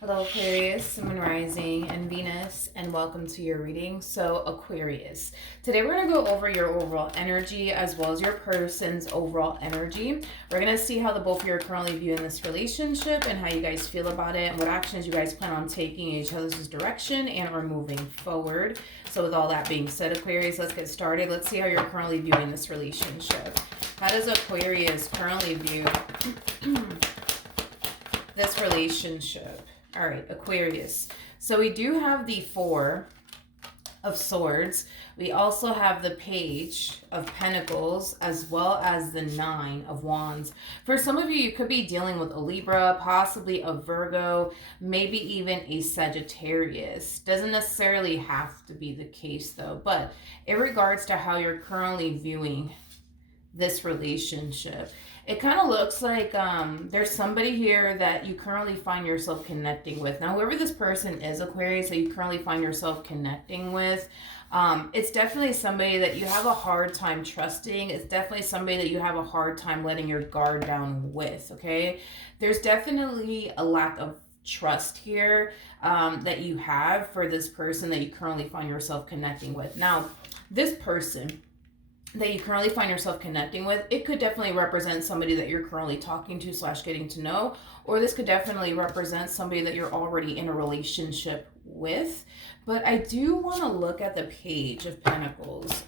Hello, Aquarius, Moon Rising, and Venus, and welcome to your reading. So, Aquarius, today we're going to go over your overall energy as well as your person's overall energy. We're going to see how the both of you are currently viewing this relationship and how you guys feel about it and what actions you guys plan on taking in each other's direction and are moving forward. So, with all that being said, Aquarius, let's get started. Let's see how you're currently viewing this relationship. How does Aquarius currently view this relationship? All right, Aquarius. So we do have the Four of Swords. We also have the Page of Pentacles as well as the Nine of Wands. For some of you, you could be dealing with a Libra, possibly a Virgo, maybe even a Sagittarius. Doesn't necessarily have to be the case though, but in regards to how you're currently viewing this relationship, it kind of looks like there's somebody here that you currently find yourself connecting with. Now, whoever this person is, Aquarius, that you currently find yourself connecting with, it's definitely somebody that you have a hard time trusting. It's definitely somebody that you have a hard time letting your guard down with, okay? There's definitely a lack of trust here that you have for this person that you currently find yourself connecting with. Now, this person that you currently find yourself connecting with, it could definitely represent somebody that you're currently talking to / getting to know, or this could definitely represent somebody that you're already in a relationship with. But I do want to look at the Page of Pentacles.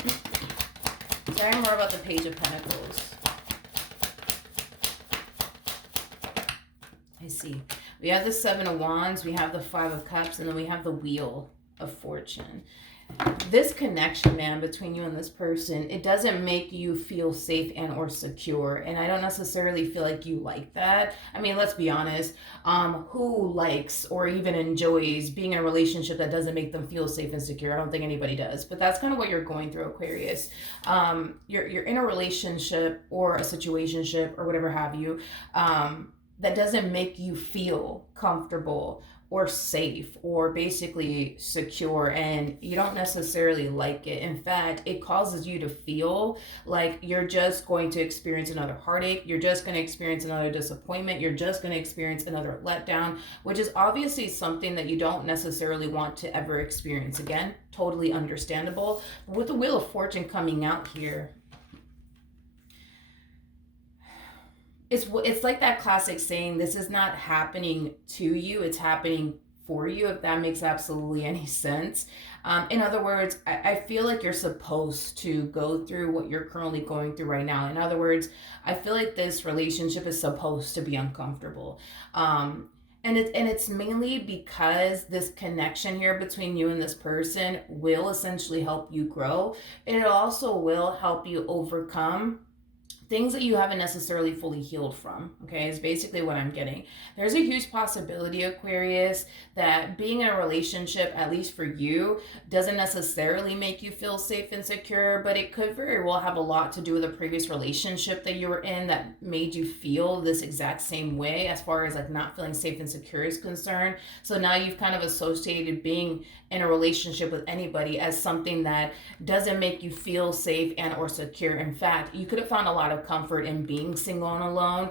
Tell me more about the Page of Pentacles. I see. We have the Seven of Wands, we have the Five of Cups, and then we have the Wheel of Fortune. This connection, man, between you and this person, it doesn't make you feel safe and or secure, and I don't necessarily feel like you like that. I mean, let's be honest, who likes or even enjoys being in a relationship that doesn't make them feel safe and secure? I don't think anybody does, but that's kind of what you're going through, Aquarius. You're in a relationship or a situationship or whatever have you, that doesn't make you feel comfortable or safe or basically secure, and you don't necessarily like it. In fact, it causes you to feel like you're just going to experience another heartache, you're just going to experience another disappointment, you're just going to experience another letdown, which is obviously something that you don't necessarily want to ever experience again. Totally understandable. With the Wheel of Fortune coming out here, it's like that classic saying, this is not happening to you, it's happening for you, if that makes absolutely any sense. In other words, I feel like you're supposed to go through what you're currently going through right now. In other words, I feel like this relationship is supposed to be uncomfortable. And it's mainly because this connection here between you and this person will essentially help you grow. It also will help you overcome things that you haven't necessarily fully healed from, okay, is basically what I'm getting. There's a huge possibility, Aquarius, that being in a relationship, at least for you, doesn't necessarily make you feel safe and secure, but it could very well have a lot to do with a previous relationship that you were in that made you feel this exact same way as far as like not feeling safe and secure is concerned. So now you've kind of associated being in a relationship with anybody as something that doesn't make you feel safe and or secure. In fact, you could have found a lot of comfort in being single and alone,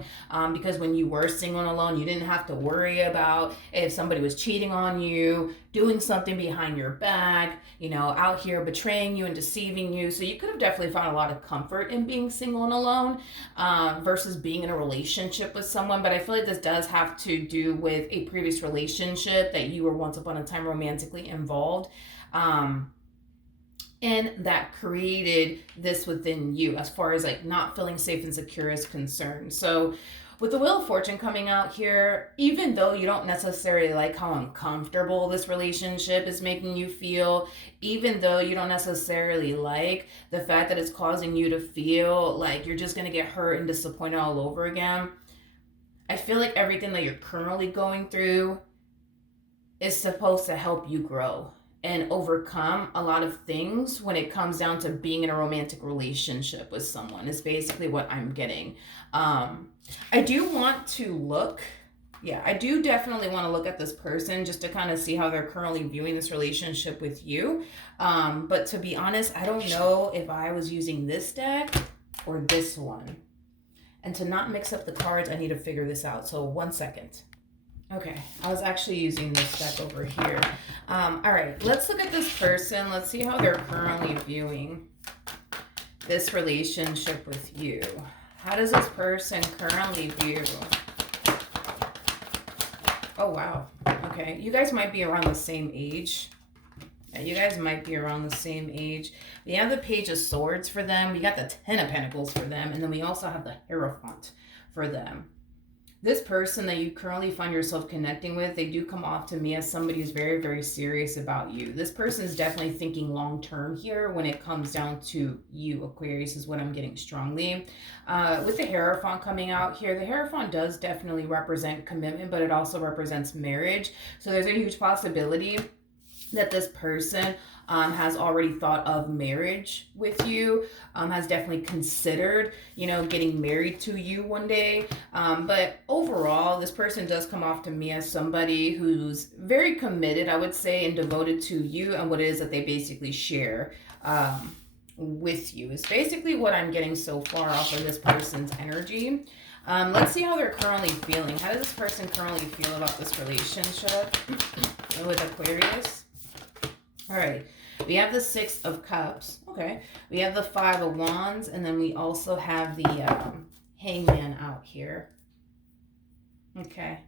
because when you were single and alone, you didn't have to worry about if somebody was cheating on you, doing something behind your back, out here betraying you and deceiving you. So you could have definitely found a lot of comfort in being single and alone, versus being in a relationship with someone. But I feel like this does have to do with a previous relationship that you were once upon a time romantically involved. And that created this within you as far as like not feeling safe and secure is concerned. So with the Wheel of Fortune coming out here, even though you don't necessarily like how uncomfortable this relationship is making you feel, even though you don't necessarily like the fact that it's causing you to feel like you're just going to get hurt and disappointed all over again, I feel like everything that you're currently going through is supposed to help you grow and overcome a lot of things when it comes down to being in a romantic relationship with someone, is basically what I'm getting. I do want to look, I do definitely want to look at this person just to kind of see how they're currently viewing this relationship with you. But to be honest, I don't know if I was using this deck or this one. And to not mix up the cards, I need to figure this out. So 1 second. Okay, I was actually using this deck over here. All right, let's look at this person. Let's see how they're currently viewing this relationship with you. How does this person currently view? Oh, wow. Okay, you guys might be around the same age. Yeah, you guys might be around the same age. We have the Page of Swords for them. We got the Ten of Pentacles for them. And then we also have the Hierophant for them. This person that you currently find yourself connecting with, they do come off to me as somebody who's very, very serious about you. This person is definitely thinking long term here when it comes down to you, Aquarius, is what I'm getting strongly. With the Hierophant coming out here, the Hierophant does definitely represent commitment, but it also represents marriage. So there's a huge possibility that this person has already thought of marriage with you, has definitely considered, getting married to you one day. But overall, this person does come off to me as somebody who's very committed, I would say, and devoted to you and what it is that they basically share with you. Is basically what I'm getting so far off of this person's energy. Let's see how they're currently feeling. How does this person currently feel about this relationship with Aquarius? All right, we have the Six of Cups. Okay, we have the Five of Wands, and then we also have the Hangman out here. Okay.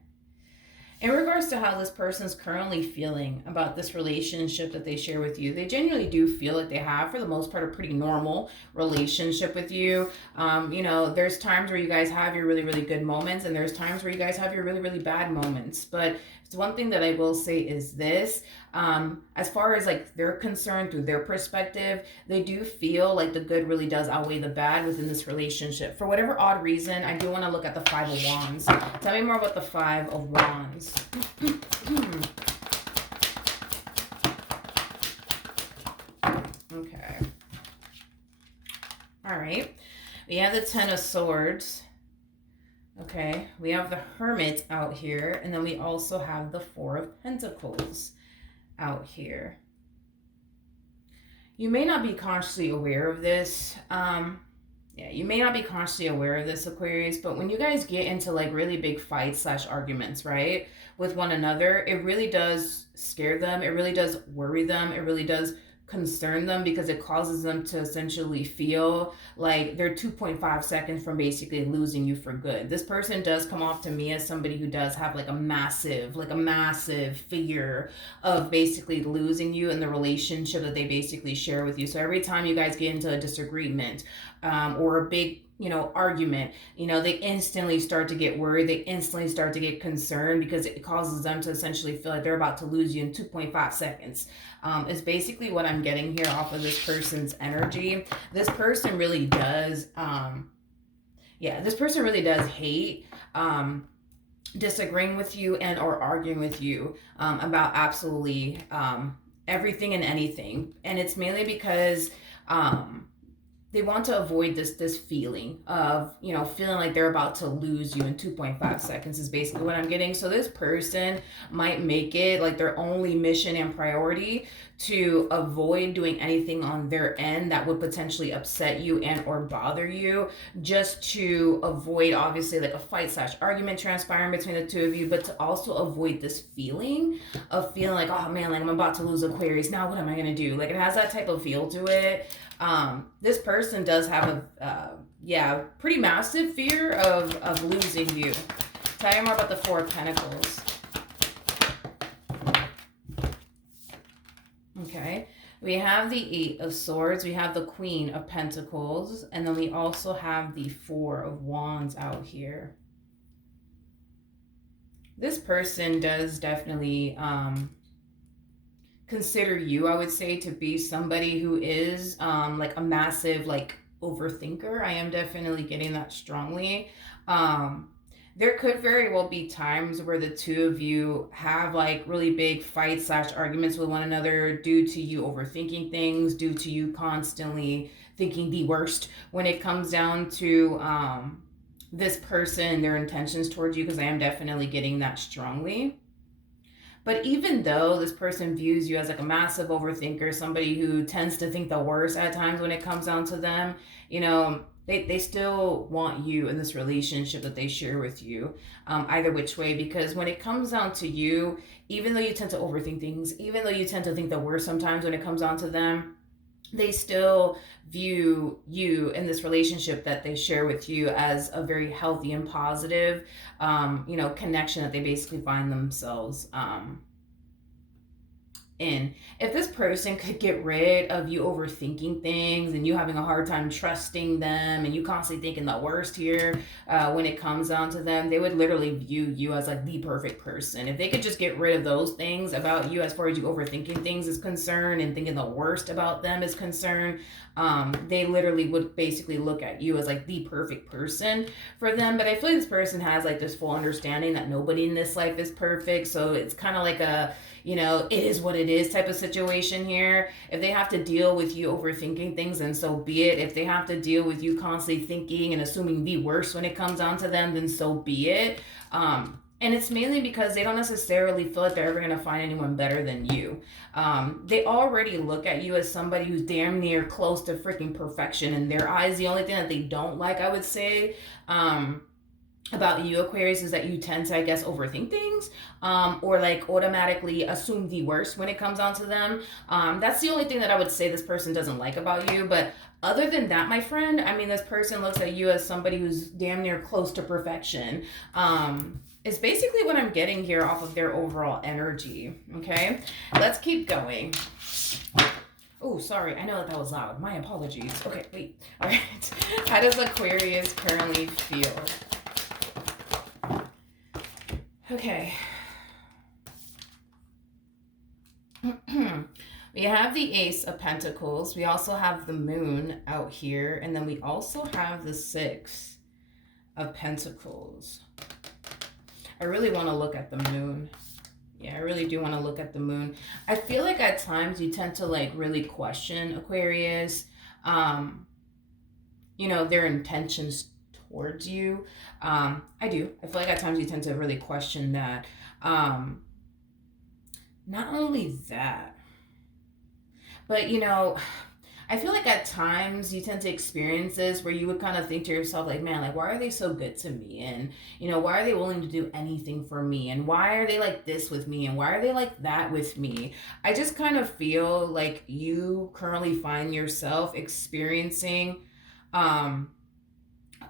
In regards to how this person's currently feeling about this relationship that they share with you, they genuinely do feel like they have, for the most part, a pretty normal relationship with you. There's times where you guys have your really, really good moments, and there's times where you guys have your really, really bad moments. But it's one thing that I will say is this. As far as like they're concerned through their perspective, they do feel like the good really does outweigh the bad within this relationship. For whatever odd reason, I do want to look at the Five of Wands. Tell me more about the Five of Wands. Okay. All right. We have the Ten of Swords. Okay. We have the Hermit out here. And then we also have the Four of Pentacles out here. You may not be consciously aware of this. You may not be consciously aware of this, Aquarius, but when you guys get into like really big fights / arguments, right, with one another, it really does scare them. It really does worry them. It really does concern them because it causes them to essentially feel like they're 2.5 seconds from basically losing you for good. This person does come off to me as somebody who does have like a massive fear of basically losing you in the relationship that they basically share with you. So every time you guys get into a disagreement or a big argument, they instantly start to get worried. They instantly start to get concerned because it causes them to essentially feel like they're about to lose you in 2.5 seconds. Is basically what I'm getting here off of this person's energy. This person really does, this person really does hate disagreeing with you and or arguing with you about absolutely everything and anything. And it's mainly because they want to avoid this feeling of, feeling like they're about to lose you in 2.5 seconds is basically what I'm getting. So this person might make it like their only mission and priority to avoid doing anything on their end that would potentially upset you and or bother you, just to avoid obviously like a fight / argument transpiring between the two of you, but to also avoid this feeling of feeling like, oh man, like I'm about to lose Aquarius. Now what am I going to do? Like it has that type of feel to it. This person does have a pretty massive fear of losing you. Tell me more about the Four of Pentacles. Okay, we have the Eight of Swords, we have the Queen of Pentacles, and then we also have the Four of Wands out here. This person does definitely consider you, I would say, to be somebody who is like a massive like overthinker. I am definitely getting that strongly. There could very well be times where the two of you have like really big fights / arguments with one another due to you overthinking things, due to you constantly thinking the worst when it comes down to this person and their intentions towards you, because I am definitely getting that strongly. But even though this person views you as like a massive overthinker, somebody who tends to think the worst at times when it comes down to them, they still want you in this relationship that they share with you, either which way. Because when it comes down to you, even though you tend to overthink things, even though you tend to think the worst sometimes when it comes down to them, they still view you in this relationship that they share with you as a very healthy and positive, connection that they basically find themselves in. If this person could get rid of you overthinking things and you having a hard time trusting them and you constantly thinking the worst here, when it comes down to them, they would literally view you as like the perfect person. If they could just get rid of those things about you as far as you overthinking things is concerned and thinking the worst about them is concerned, they literally would basically look at you as like the perfect person for them. But I feel like this person has like this full understanding that nobody in this life is perfect. So it's kind of like a, it is what it is type of situation here. If they have to deal with you overthinking things, then so be it. If they have to deal with you constantly thinking and assuming the worst when it comes down to them, then so be it. And it's mainly because they don't necessarily feel like they're ever going to find anyone better than you. They already look at you as somebody who's damn near close to freaking perfection in their eyes. The only thing that they don't like, I would say, about you, Aquarius, is that you tend to, I guess, overthink things, or like automatically assume the worst when it comes down to them. That's the only thing that I would say this person doesn't like about you. But other than that, my friend, I mean, this person looks at you as somebody who's damn near close to perfection. It's basically what I'm getting here off of their overall energy. Okay, let's keep going. Oh, sorry. I know that was loud. My apologies. Okay, wait. All right. How does Aquarius currently feel? Okay. We have the Ace of Pentacles. We also have the Moon out here. And then we also have the Six of Pentacles. I really want to look at the Moon. Yeah, I really do want to look at the Moon. I feel like at times you tend to like really question, Aquarius, their intentions towards you. I do. I feel like at times you tend to really question that. Not only that, but I feel like at times you tend to experience this where you would kind of think to yourself, like, man, like, why are they so good to me? And, why are they willing to do anything for me? And why are they like this with me? And why are they like that with me? I just kind of feel like you currently find yourself experiencing a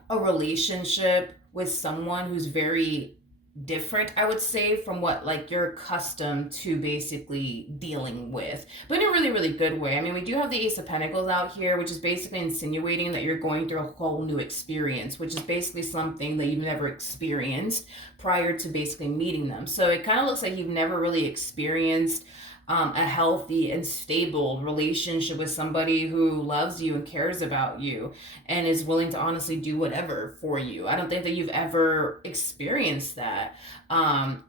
relationship with someone who's very different, I would say, from what like you're accustomed to basically dealing with, but in a really, really good way. I mean, we do have the Ace of Pentacles out here, which is basically insinuating that you're going through a whole new experience, which is basically something that you've never experienced prior to basically meeting them. So it kind of looks like you've never really experienced a healthy and stable relationship with somebody who loves you and cares about you and is willing to honestly do whatever for you. I don't think that you've ever experienced that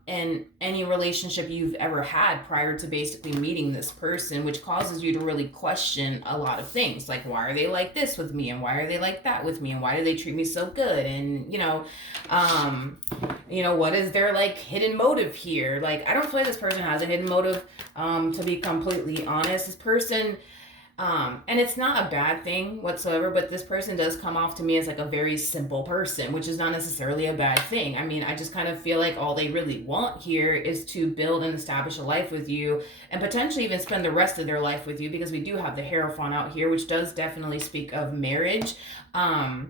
in any relationship you've ever had prior to basically meeting this person, which causes you to really question a lot of things. Like, why are they like this with me? And why are they like that with me? And why do they treat me so good? And, what is their like hidden motive here? Like, I don't feel like this person has a hidden motive. To be completely honest, this person, and it's not a bad thing whatsoever, but this person does come off to me as like a very simple person, which is not necessarily a bad thing. I mean, I just kind of feel like all they really want here is to build and establish a life with you and potentially even spend the rest of their life with you, because we do have the Hierophant out here, which does definitely speak of marriage. I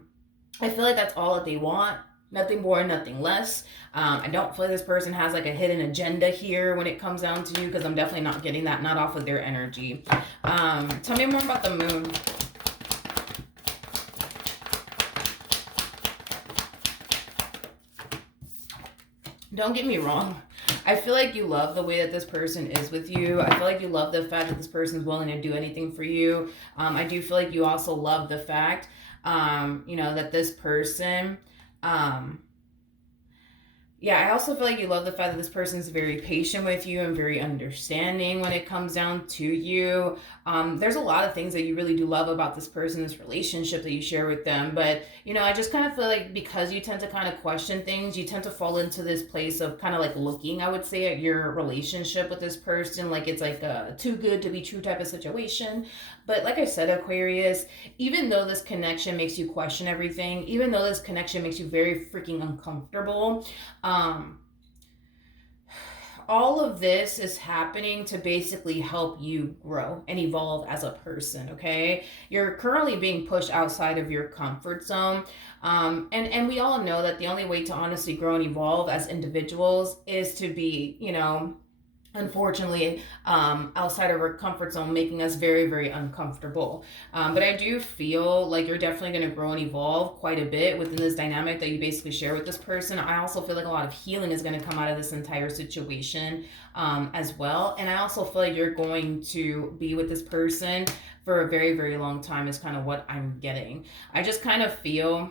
feel like that's all that they want. Nothing more, nothing less. I don't feel like this person has like a hidden agenda here when it comes down to you, because I'm definitely not getting that, not off of their energy. Tell me more about the Moon. Don't get me wrong. I feel like you love the way that this person is with you. I feel like you love the fact that this person is willing to do anything for you. I do feel like you also love the fact, that this person, Yeah, I also feel like you love the fact that this person is very patient with you and very understanding when it comes down to you. There's a lot of things that you really do love about this person, this relationship that you share with them. But, I just kind of feel like because you tend to kind of question things, you tend to fall into this place of kind of like looking, I would say, at your relationship with this person. Like it's like a too good to be true type of situation. But like I said, Aquarius, even though this connection makes you question everything, even though this connection makes you very freaking uncomfortable, um, all of this is happening to basically help you grow and evolve as a person. Okay, you're currently being pushed outside of your comfort zone, and we all know that the only way to honestly grow and evolve as individuals is to be, unfortunately, outside of our comfort zone, making us very, very uncomfortable. But I do feel like you're definitely going to grow and evolve quite a bit within this dynamic that you basically share with this person. I also feel like a lot of healing is going to come out of this entire situation, as well. And I also feel like you're going to be with this person for a very, very long time, is kind of what I'm getting. I just kind of feel,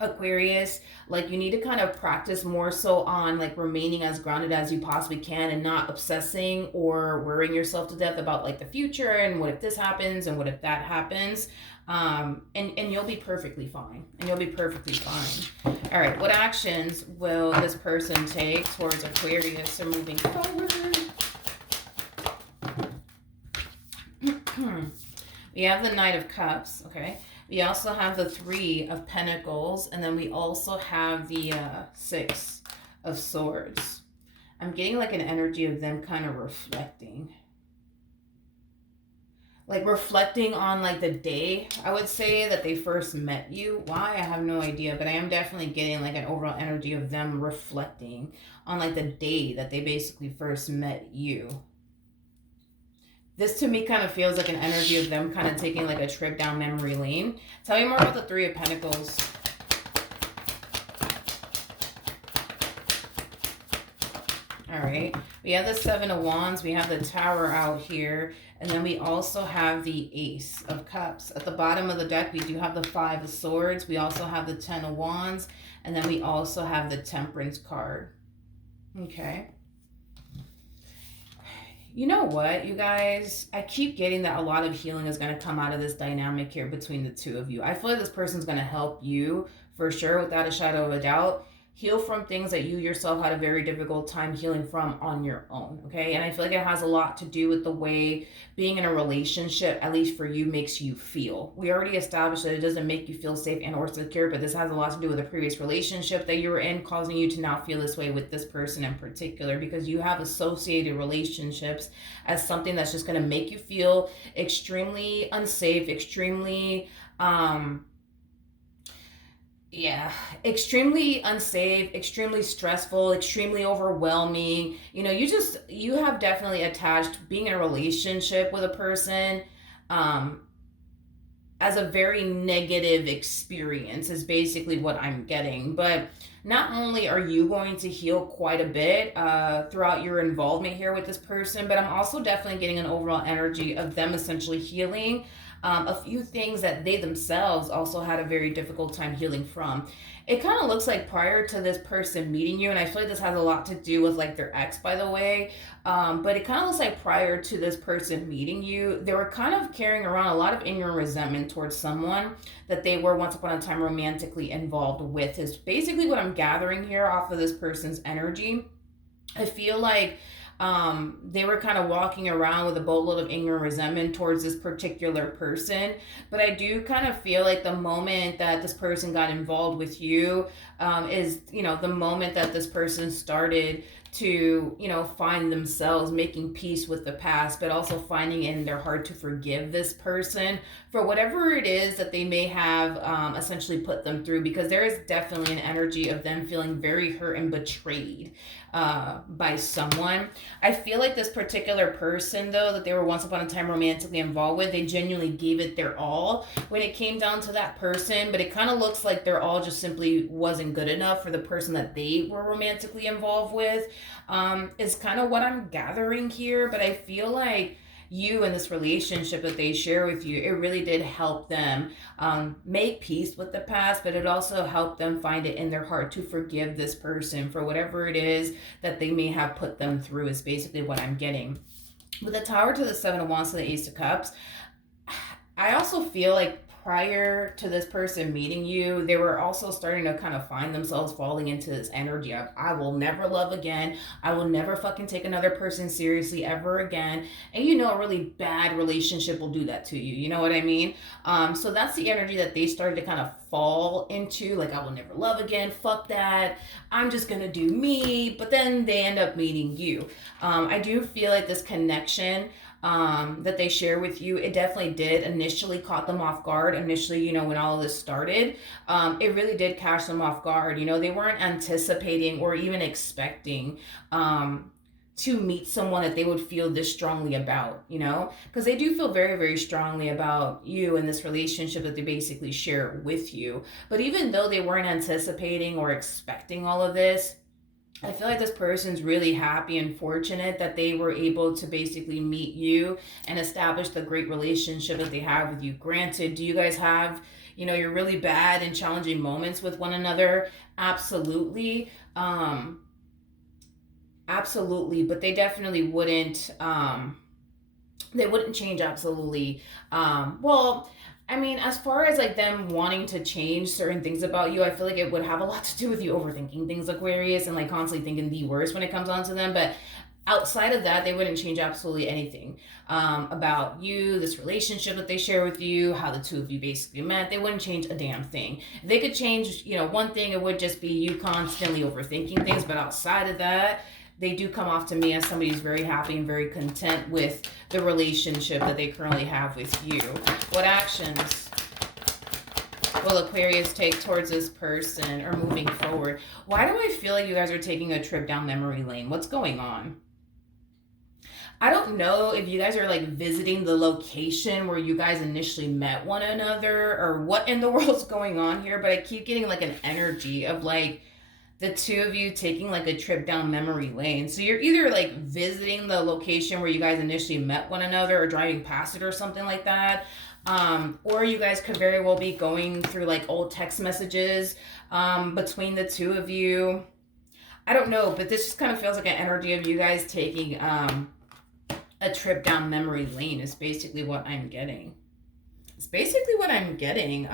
Aquarius, like you need to kind of practice more so on like remaining as grounded as you possibly can and not obsessing or worrying yourself to death about like the future and what if this happens and what if that happens. And you'll be perfectly fine. And you'll be perfectly fine. All right, what actions will this person take towards Aquarius so moving forward? We have the Knight of Cups, okay? We also have the Three of Pentacles, and then we also have the Six of Swords. I'm getting like an energy of them kind of reflecting. Like reflecting on like the day, I would say, that they first met you. Why? I have no idea, but I am definitely getting like an overall energy of them reflecting on like the day that they basically first met you. This to me kind of feels like an energy of them kind of taking like a trip down memory lane. Tell me more about the Three of Pentacles. All right. We have the Seven of Wands. We have the Tower out here. And then we also have the Ace of Cups. At the bottom of the deck, we do have the Five of Swords. We also have the Ten of Wands. And then we also have the Temperance card. Okay. You know what, you guys? I keep getting that a lot of healing is going to come out of this dynamic here between the two of you. I feel like this person's going to help you for sure, without a shadow of a doubt. Heal from things that you yourself had a very difficult time healing from on your own, okay? And I feel like it has a lot to do with the way being in a relationship, at least for you, makes you feel. We already established that it doesn't make you feel safe and or secure, but this has a lot to do with the previous relationship that you were in, causing you to now feel this way with this person in particular, because you have associated relationships as something that's just going to make you feel extremely unsafe, extremely extremely unsafe, extremely stressful, extremely overwhelming. You have definitely attached being in a relationship with a person as a very negative experience, is basically what I'm getting. But not only are you going to heal quite a bit throughout your involvement here with this person, but I'm also definitely getting an overall energy of them essentially healing a few things that they themselves also had a very difficult time healing from. It kind of looks like prior to this person meeting you, and I feel like this has a lot to do with like their ex, by the way, but it kind of looks like prior to this person meeting you, they were kind of carrying around a lot of anger and resentment towards someone that they were once upon a time romantically involved with, is basically what I'm gathering here off of this person's energy. I feel like they were kind of walking around with a boatload of anger and resentment towards this particular person. But I do kind of feel like the moment that this person got involved with you is, the moment that this person started to, find themselves making peace with the past, but also finding in their heart to forgive this person for whatever it is that they may have essentially put them through, because there is definitely an energy of them feeling very hurt and betrayed by someone. I feel like this particular person, though, that they were once upon a time romantically involved with, they genuinely gave it their all when it came down to that person, but it kind of looks like their all just simply wasn't good enough for the person that they were romantically involved with, is kind of what I'm gathering here. But I feel like you and this relationship that they share with you, it really did help them make peace with the past, but it also helped them find it in their heart to forgive this person for whatever it is that they may have put them through, is basically what I'm getting. With the Tower to the Seven of Wands to the Ace of Cups, I also feel like prior to this person meeting you, they were also starting to kind of find themselves falling into this energy of, I will never love again. I will never fucking take another person seriously ever again. And you know, a really bad relationship will do that to you. You know what I mean? So that's the energy that they started to kind of fall into. Like, I will never love again. Fuck that. I'm just going to do me. But then they end up meeting you. I do feel like this connection that they share with you, it definitely did initially caught them off guard. Initially, you know, when all of this started, it really did catch them off guard. You know, they weren't anticipating or even expecting to meet someone that they would feel this strongly about, you know, because they do feel very, very strongly about you and this relationship that they basically share with you. But even though they weren't anticipating or expecting all of this, I feel like this person's really happy and fortunate that they were able to basically meet you and establish the great relationship that they have with you. Granted, do you guys have, you know, your really bad and challenging moments with one another? Absolutely. Absolutely, but they definitely wouldn't they wouldn't change. Absolutely. Well, I mean, as far as like them wanting to change certain things about you, I feel like it would have a lot to do with you overthinking things, Aquarius, and like constantly thinking the worst when it comes on to them. But outside of that, they wouldn't change absolutely anything about you, this relationship that they share with you, how the two of you basically met. They wouldn't change a damn thing. If they could change, you know, one thing, it would just be you constantly overthinking things. But outside of that, they do come off to me as somebody who's very happy and very content with the relationship that they currently have with you. What actions will Aquarius take towards this person or moving forward? Why do I feel like you guys are taking a trip down memory lane? What's going on? I don't know if you guys are like visiting the location where you guys initially met one another or what in the world's going on here, but I keep getting like an energy of like the two of you taking like a trip down memory lane. So you're either like visiting the location where you guys initially met one another or driving past it or something like that. Or you guys could very well be going through like old text messages between the two of you. I don't know, but this just kind of feels like an energy of you guys taking a trip down memory lane is basically what I'm getting. It's basically what I'm getting.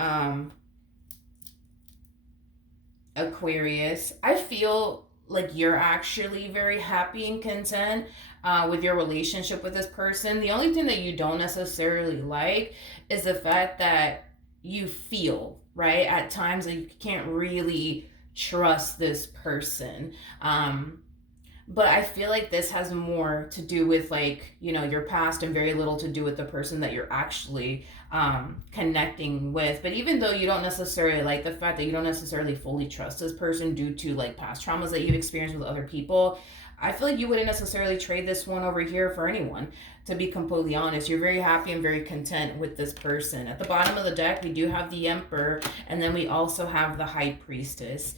Aquarius, I feel like you're actually very happy and content with your relationship with this person. The only thing that you don't necessarily like is the fact that you feel, right, at times that you can't really trust this person. But I feel like this has more to do with like, you know, your past and very little to do with the person that you're actually connecting with. But even though you don't necessarily like the fact that you don't necessarily fully trust this person due to like past traumas that you've experienced with other people, I feel like you wouldn't necessarily trade this one over here for anyone, to be completely honest. You're very happy and very content with this person. At the bottom of the deck, we do have the Emperor, and then we also have the High Priestess.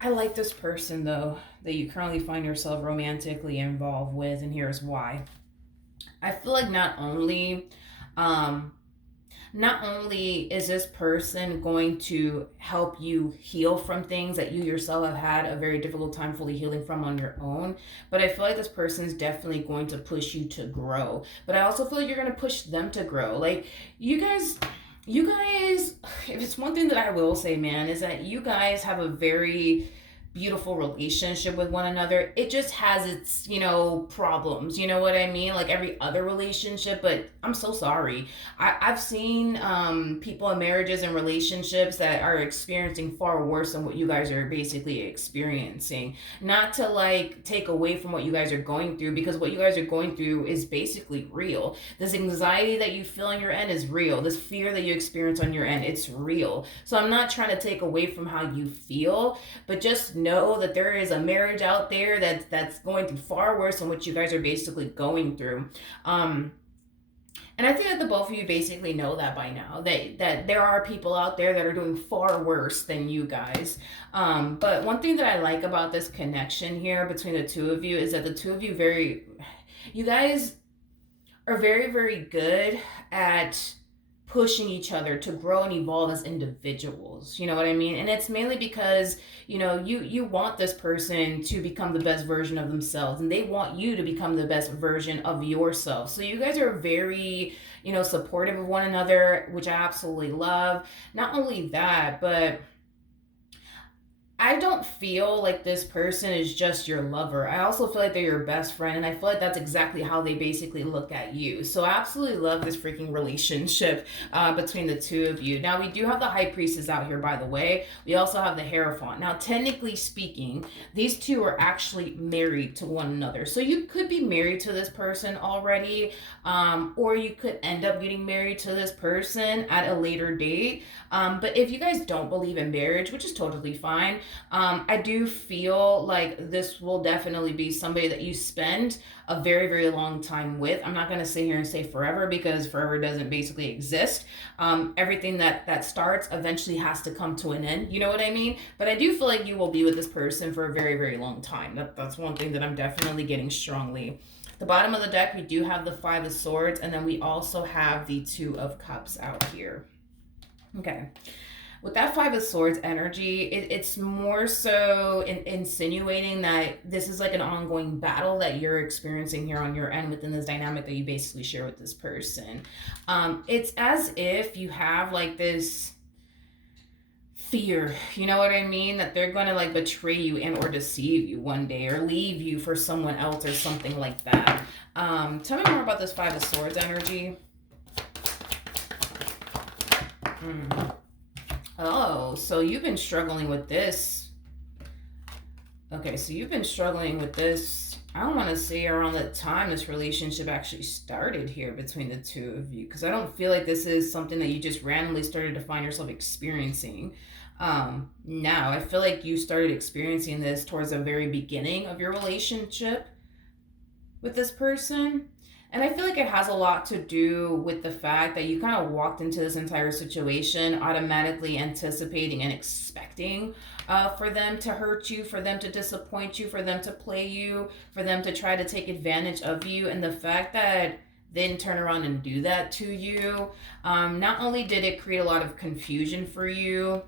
I like this person, though, that you currently find yourself romantically involved with, and here's why. I feel like not only is this person going to help you heal from things that you yourself have had a very difficult time fully healing from on your own, but I feel like this person is definitely going to push you to grow. But I also feel like you're going to push them to grow. Like, you guys, if it's one thing that I will say, man, is that you guys have a very beautiful relationship with one another. It just has its, you know, problems, you know what I mean, like every other relationship. But I'm so sorry, I've seen people in marriages and relationships that are experiencing far worse than what you guys are basically experiencing. Not to like take away from what you guys are going through, because what you guys are going through is basically real. This anxiety that you feel on your end is real. This fear that you experience on your end, it's real. So I'm not trying to take away from how you feel, but just know that there is a marriage out there that's going through far worse than what you guys are basically going through. And I think that the both of you basically know that by now, that there are people out there that are doing far worse than you guys. But one thing that I like about this connection here between the two of you is that the two of you you guys are very, very good at pushing each other to grow and evolve as individuals. You know what I mean? And it's mainly because, you want this person to become the best version of themselves, and they want you to become the best version of yourself. So you guys are very, supportive of one another, which I absolutely love. Not only that, but I don't feel like this person is just your lover. I also feel like they're your best friend, and I feel like that's exactly how they basically look at you. So I absolutely love this freaking relationship between the two of you. Now, we do have the High Priestess out here, by the way. We also have the Hierophant. Now, technically speaking, these two are actually married to one another. So you could be married to this person already, or you could end up getting married to this person at a later date. But if you guys don't believe in marriage, which is totally fine, I do feel like this will definitely be somebody that you spend a very, very long time with. I'm not going to sit here and say forever, because forever doesn't basically exist. Everything that starts eventually has to come to an end. You know what I mean? But I do feel like you will be with this person for a very, very long time. That's one thing that I'm definitely getting strongly. The bottom of the deck, we do have the Five of Swords, and then we also have the Two of Cups out here. Okay. With that Five of Swords energy, it's more so insinuating that this is like an ongoing battle that you're experiencing here on your end within this dynamic that you basically share with this person. It's as if you have like this fear, you know what I mean, that they're going to like betray you and or deceive you one day, or leave you for someone else or something like that. Tell me more about this Five of Swords energy. Oh, so you've been struggling with this. Okay, so you've been struggling with this. I don't want to say around the time this relationship actually started here between the two of you, because I don't feel like this is something that you just randomly started to find yourself experiencing. Now, I feel like you started experiencing this towards the very beginning of your relationship with this person. And I feel like it has a lot to do with the fact that you kind of walked into this entire situation automatically anticipating and expecting for them to hurt you, for them to disappoint you, for them to play you, for them to try to take advantage of you. And the fact that they didn't turn around and do that to you, not only did it create a lot of confusion for you,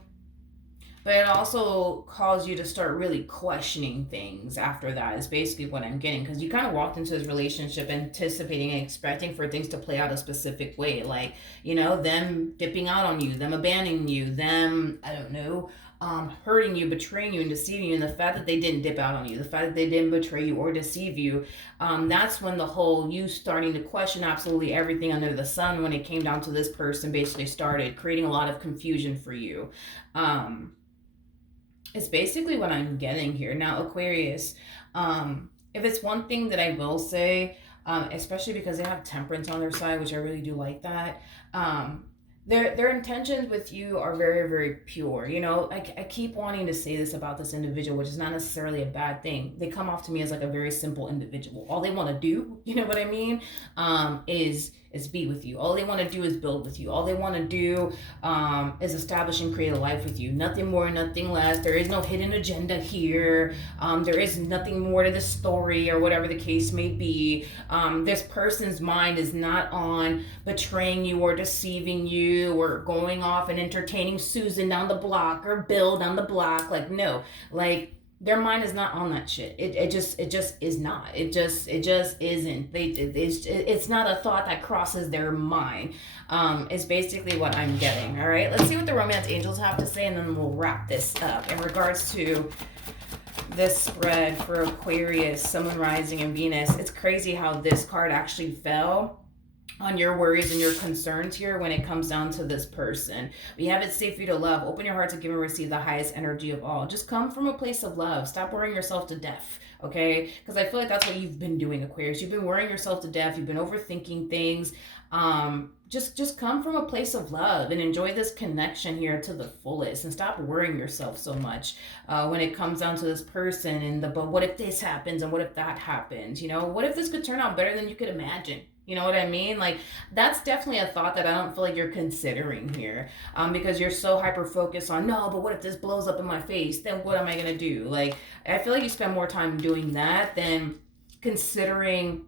but it also caused you to start really questioning things after that, is basically what I'm getting. Because you kind of walked into this relationship anticipating and expecting for things to play out a specific way. Like, them dipping out on you, them abandoning you, them, I don't know, hurting you, betraying you, and deceiving you. And the fact that they didn't dip out on you, the fact that they didn't betray you or deceive you, that's when the whole you starting to question absolutely everything under the sun, when it came down to this person, basically started creating a lot of confusion for you. It's basically what I'm getting here. Now, Aquarius, if it's one thing that I will say, especially because they have Temperance on their side, which I really do like that, their intentions with you are very, very pure. I keep wanting to say this about this individual, which is not necessarily a bad thing. They come off to me as like a very simple individual. All they want to do, you know what I mean, is be with you. All they want to do is build with you. All they want to do is establish and create a life with you. Nothing more, nothing less. There is no hidden agenda here. There is nothing more to the story, or whatever the case may be. This person's mind is not on betraying you or deceiving you, or going off and entertaining Susan down the block or Bill down the block. Like, no. Like, their mind is not on that shit. It just is not. It just isn't. It's not a thought that crosses their mind. Is basically what I'm getting. All right, let's see what the romance angels have to say, and then we'll wrap this up in regards to this spread for Aquarius, Sun, Moon, Rising, and Venus. It's crazy how this card actually fell on your worries and your concerns here when it comes down to this person. We have it safe for you to love. Open your heart to give and receive the highest energy of all. Just come from a place of love. Stop worrying yourself to death, okay? Because I feel like that's what you've been doing, Aquarius. You've been worrying yourself to death. You've been overthinking things. Just come from a place of love and enjoy this connection here to the fullest, and stop worrying yourself so much when it comes down to this person and but what if this happens and what if that happens? What if this could turn out better than you could imagine? You know what I mean? Like, that's definitely a thought that I don't feel like you're considering here, because you're so hyper focused on, no, but what if this blows up in my face? Then what am I going to do? Like, I feel like you spend more time doing that than considering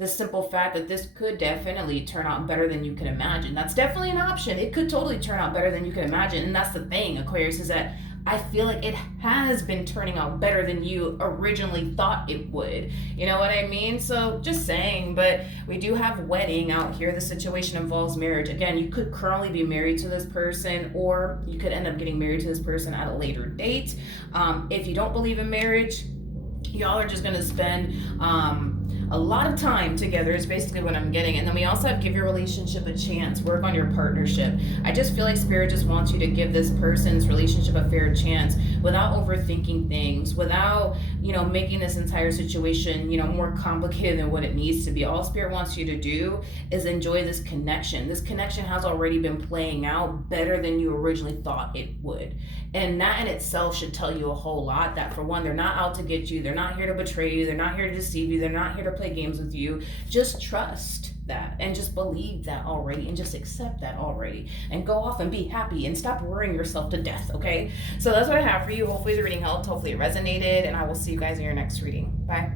the simple fact that this could definitely turn out better than you could imagine. That's definitely an option. It could totally turn out better than you could imagine. And that's the thing, Aquarius, is that I feel like it has been turning out better than you originally thought it would. You know what I mean? So just saying, but we do have wedding out here. The situation involves marriage. Again, you could currently be married to this person, or you could end up getting married to this person at a later date. If you don't believe in marriage, y'all are just gonna spend a lot of time together is basically what I'm getting. And then we also have give your relationship a chance, work on your partnership. I just feel like spirit just wants you to give this person's relationship a fair chance without overthinking things, without, making this entire situation, more complicated than what it needs to be. All spirit wants you to do is enjoy this connection. This connection has already been playing out better than you originally thought it would. And that in itself should tell you a whole lot, that for one, they're not out to get you, they're not here to betray you, they're not here to deceive you, they're not here to play games with you. Just trust that and just believe that already and just accept that already and go off and be happy and stop worrying yourself to death, okay? So that's what I have for you. Hopefully the reading helped, hopefully it resonated, and I will see you guys in your next reading. Bye.